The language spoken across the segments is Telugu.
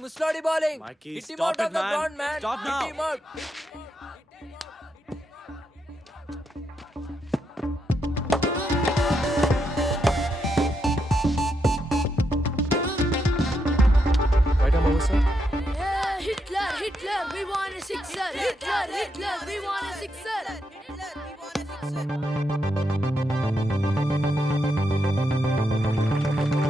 Musladi bowling. Mikey, Hit him out of it, the man. ground, man. Stop Hit now. him out. Hitler, Hitler, we want a sixer. Hitler, we want a sixer.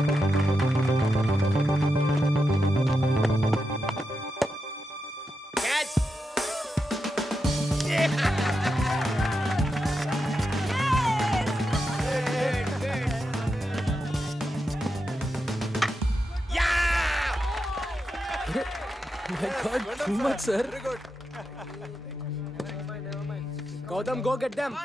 My God, too much, sir. Very good. Gautam, go get them.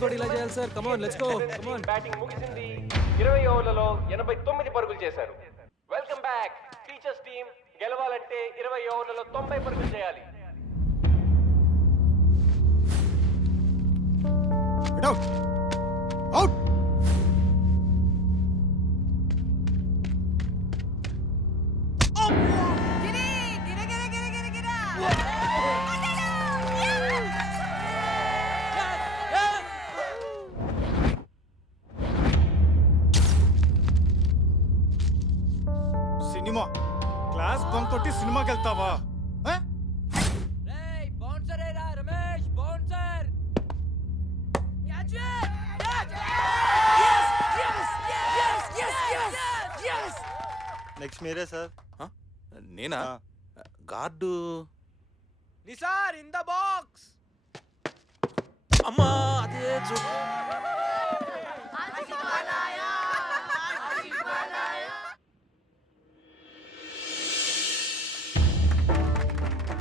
Batting కూడా ఇలా చేయాలి sir come on let's go come on batting ముగిసింది 20 ఓవర్లలో 89 పరుగులు చేశారు వెల్కమ్ బ్యాక్ టీచర్స్ టీమ్ గెలవాలంటే 20 ఓవర్లలో 90 పరుగులు చేయాలి అవుట్ నెక్స్ట్ మీరే సార్ నేనా guard Nisar in the box అమ్మా అదే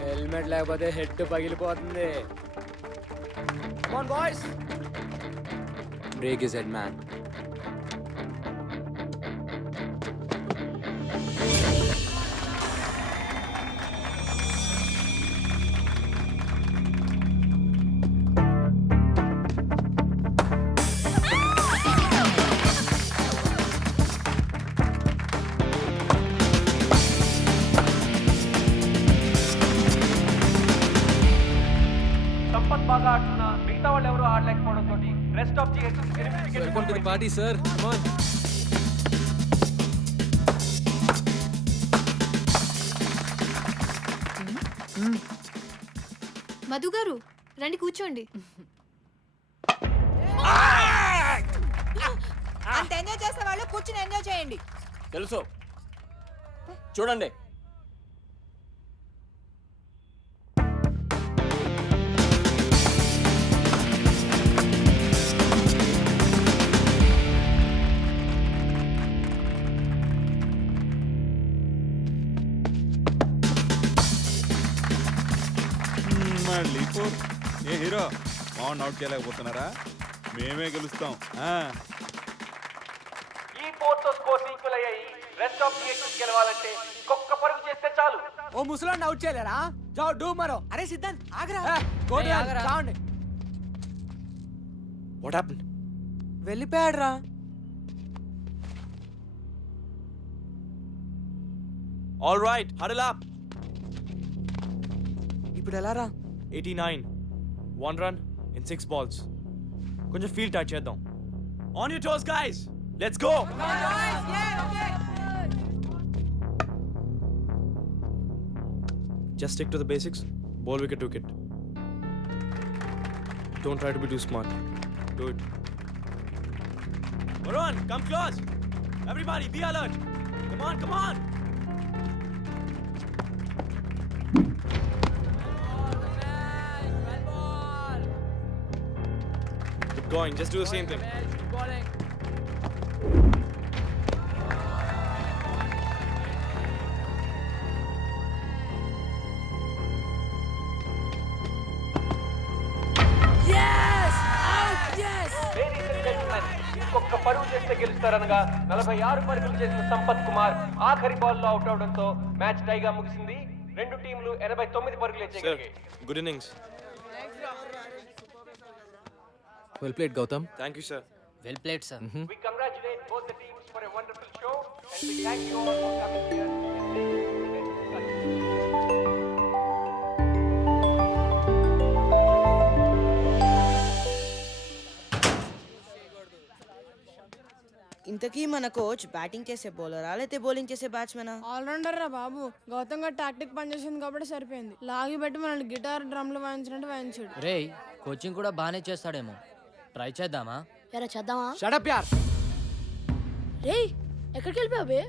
హెల్మెట్ లేకపోతే హెడ్ పగిలిపోతుంది boys Reg is dead man. party, sir. Come on. Madhu garu రండి కూర్చోండి అంత ఎంజాయ్ చేసే వాళ్ళు కూర్చుని ఎంజాయ్ చేయండి తెలుసు చూడండి పవన్ అవుట్ చేయలేకపోతున్నారా మేమే గెలుస్తాం ఈ పోర్తో స్కోర్ ఈక్వల్ అయ్యాయి రెస్ట్ ఆఫ్ క్రియేటివ్ గెలవాలంటే ఒక్క పరుగు చేస్తే చాలు ఓ ముసలాన్ని అవుట్ చేయలేరా జావ్ డూ మరో అరే సిద్ధాంత్ ఆగరా కోడి చావండి వాట్ హ్యాపెన్ వెళ్ళిపోయాడురా ఆల్ రైట్ హడల్ అప్ ఇప్పుడు ఎలా రా eighty nine one run in six balls కొంచెం ఫీల్ టచ్ చేద్దాం on your toes guys let's go Just stick to the basics. Ball wicket, wicket. Don't try to be too smart. Do it. Varun, come close. Everybody, be alert. Come on, come on. Keep going. Just do the same thing. గెలుస్తారనగా నలభై ఆరు పరుగులు చేసిన సంపత్ కుమార్ ఆఖరి బాల్లో అవుట్ అవడంతో మ్యాచ్ టైగా ముగిసింది రెండు టీంలు ఎనభై తొమ్మిది పరుగులు good evening well played Gautam thank you sir well played sir We congratulate both the teams for a wonderful show and we thank you all for coming here. ఇంతకీ మన కోచ్ బ్యాటింగ్ చేసే బౌలరా లేతే బౌలింగ్ చేసే బ్యాట్స్మెనా ఆల్రౌండర్ రా బాబు గౌతమ్ గారు టాక్టిక్ పనిచేసింది కాబట్టి సరిపోయింది లాగి పెట్టి మనల్ని గిటార్ డ్రమ్లు వాయించినట్టు వాయించాడు రే కోచింగ్ కూడా బాగానే చేస్తాడేమో ట్రై చేద్దామా ఎరా చేద్దామా షడప్ యార్ రేయ్ ఎక్కడికి వెళ్ళిపోయావు బే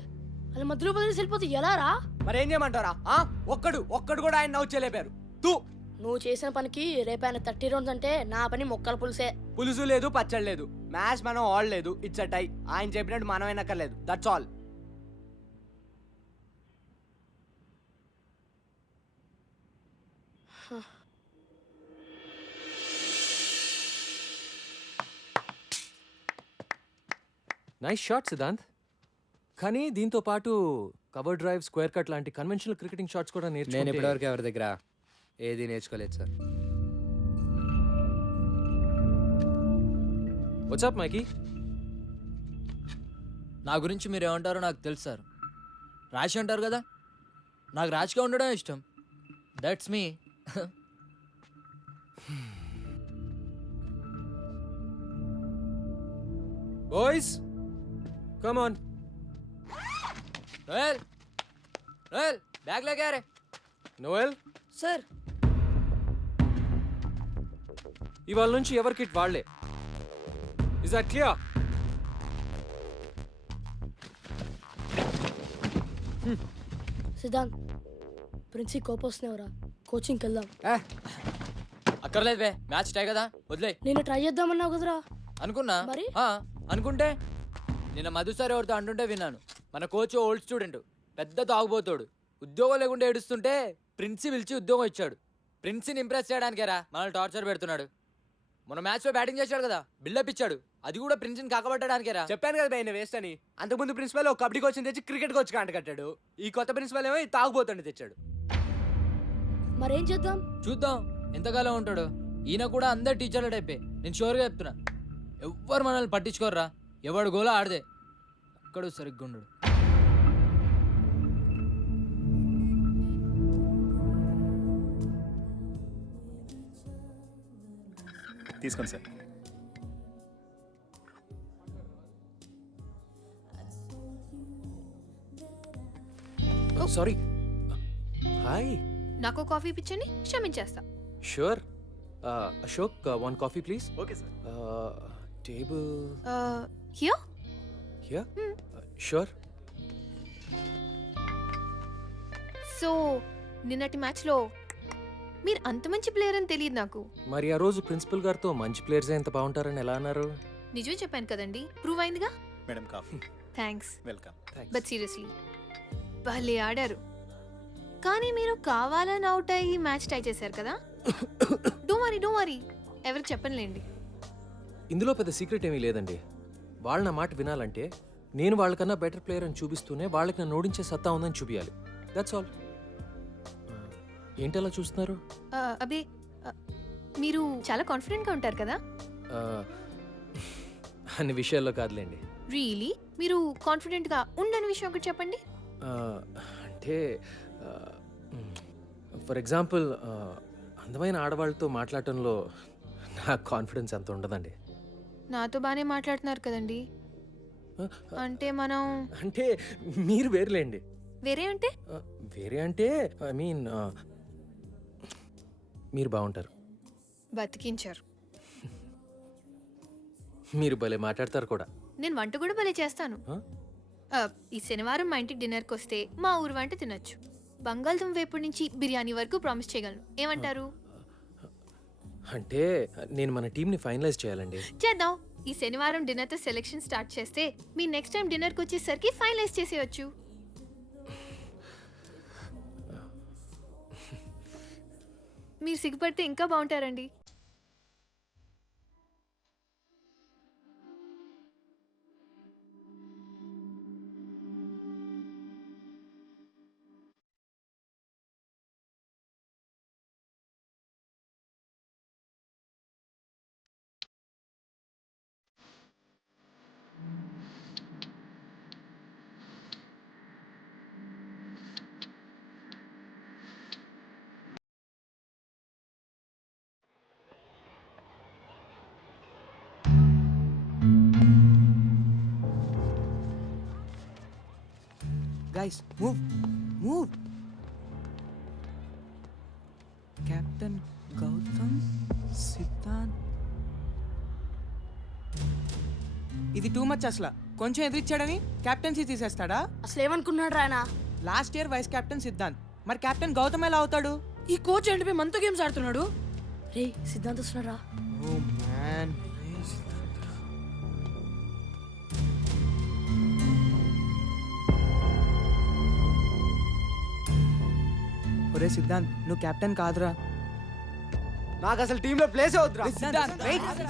అలా మధ్యలో వదిలేసి వెళ్ళిపోతే ఎలా రా మరేం చేయమంటారా ఆ ఒక్కడు ఒక్కడు కూడా ఆయన నవ్వు చేయలేపారు తూ నువ్వు చేసిన పనికి రేపు ఆయన థర్టీ రౌండ్స్ అంటే నా పని మొక్కల పులుసే పులుసు లేదు పచ్చడి లేదు మ్యాచ్ మనం ఆడలేదు ఇట్స్ అ టై ఆయన చెప్పినట్టు మనం వెనక్కర్లేదు that's all Huh. Nice shot Siddhant కానీ దీంతో పాటు కవర్ డ్రైవ్ స్క్వేర్ కట్ లాంటి కన్వెన్షనల్ క్రికెటింగ్ షాట్స్ కూడా నేను ఇప్పటివరకు ఎవరి దగ్గర ఏది నేర్చుకోలేదు సార్ వచ్చాప్ మైకి నా గురించి మీరు ఏమంటారో నాకు తెలుసు సార్ రాజ్ అంటారు కదా నాకు రాజ్గా ఉండడం ఇష్టం that's me boys come on Noel Noel bag లాగారే Noel sir ఇవాళ నుంచి ఎవరి కిట్ వాళ్లే ఇస్ దట్ క్లియర్ సిద్ధాంత్ ప్రిన్సి కోచింగ్ కోచింగ్కి వెళ్దాం అక్కర్లేదు బే మ్యాచ్ టై కదా వదిలే నేను ట్రై చేద్దామన్నావు కదరా అనుకున్నా మరి అనుకుంటే నిన్న మధుసారి ఎవరితో అంటుంటే విన్నాను మన కోచ్ ఓల్డ్ స్టూడెంట్ పెద్ద తాగుబోతాడు ఉద్యోగం లేకుండా ఏడుస్తుంటే ప్రిన్సి పిలిచి ఉద్యోగం ఇచ్చాడు ప్రిన్సిని ఇంప్రెస్ చేయడానికేరా మనల్ని టార్చర్ పెడుతున్నాడు మన మ్యాచ్లో బ్యాటింగ్ చేశాడు కదా బిల్డప్ ఇచ్చాడు అది కూడా ప్రిన్సిని కాకబట్టడానికేరా చెప్పాను కదా ఆయన వేస్ట్ అని అంతకుముందు ప్రిన్సిపల్ ఒక కబడ్డీ కోచ్ని తెచ్చి క్రికెట్ కోచ్ కాంట కట్టాడు ఈ కొత్త ప్రిన్సిపల్ ఏమో తాగుబోతుండే తెచ్చాడు మరేం చేద్దాం చూద్దాం ఎంతకాలం ఉంటాడు ఈయన కూడా అందరు టీచర్ల టైపే నేను షోర్గా చెప్తున్నా ఎవ్వరు మనల్ని పట్టించుకోర్రా ఎవడు గోలా ఆడదే అక్కడు సరిగ్గా ఉండడు తీసుకోండి సార్ oh, సారీ హాయ్ నాకు కాఫీ పిచ్చండి క్షమించేస్తా sure Ashok one coffee please okay sir table Here? Here? Hmm. Uh, sure. So నిన్నటి మ్యాచ్లో మీరు అంత మంచి ప్లేయర్ అని తెలియదు నాకు మరి ఆ రోజు ప్రిన్సిపల్ గారితో మంచి ప్లేయర్స్ ఎంత బాగుంటారని ఎలా అన్నారు నిజమే చెప్పాను కదండి ప్రూవ్ అయిందిగా madam coffee thanks welcome but seriously భలే ఆడారు కానీ మీరు కావాలని అవుట్ అయ్యి మ్యాచ్ టై చేశారు కదా డో వరీ డో వరీ ఎవరు చెప్పనులేండి ఇందులో పెద్ద సీక్రెట్ ఏమీ లేదండి వాళ్ళ నా మాట వినాలంటే నేను వాళ్ళకన్నా బెటర్ ప్లేయర్ అని చూపిస్తూనే వాళ్ళకి నన్ను ఓడించే సత్తా ఉందని చూపించాలి దట్స్ ఆల్ ఏంటి అలా చూస్తున్నారు అదే మీరు చాలా కాన్ఫిడెంట్ గా ఉంటారు కదా అన్ని విషయాల్లో కాదులేండి రియలీ మీరు కాన్ఫిడెంట్ గా ఉండని విషయం ఒకటి చెప్పండి అంటే ఫర్ ఎగ్జాంపుల్ అందమైన ఆడవాళ్ళతో మాట్లాడటంలో నా కాన్ఫిడెన్స్ అంత ఉండదండి నాతో బాగానే మాట్లాడుతున్నారు కదండి అంటే మనం అంటే మీరు వేరేలేండి వేరే అంటే వేరే అంటే ఐ మీన్ మీరు బాగుంటారు బతికించారు మీరు భలే మాట్లాడతారు కూడా నేను వంట కూడా భలే చేస్తాను ఈ శనివారం మా ఇంటికి డిన్నర్కి వస్తే మా ఊరు వంట తినొచ్చు బంగాళదుంప వేపుడు నుంచి బిర్యానీ వరకు ప్రామిస్ చేయగలను ఏమంటారు అంటే నేను మన టీంని ఫైనలైజ్ చేయాలండి చేద్దాం ఈ శనివారం డిన్నర్తో సెలెక్షన్ స్టార్ట్ చేస్తే మీ నెక్స్ట్ టైం కు వచ్చేసరికి ఫైనలైజ్ చేసేయచ్చు మీరు సిగ్గుపడితే ఇంకా బాగుంటారండి Guys, move. Move. Captain Gautam Siddharth ఇది టూ మచ్ అసలు కొంచెం ఎదిరిచ్చాడని కెప్టెన్సీ తీసేస్తాడా అసలు ఏమనుకున్నాడు రాయన last year vice captain Siddhant మరి కెప్టెన్ గౌతమ్ ఎలా అవుతాడు ఈ కోచ్ అంటే మనతో గేమ్స్ ఆడుతున్నాడు రే సిద్ధాంత్ వస్తున్నాడు oh ఒరే సిద్ధాంత్ నువ్వు కెప్టెన్ కాదురా నాకు అసలు టీంలో ప్లేస్ అవుతురా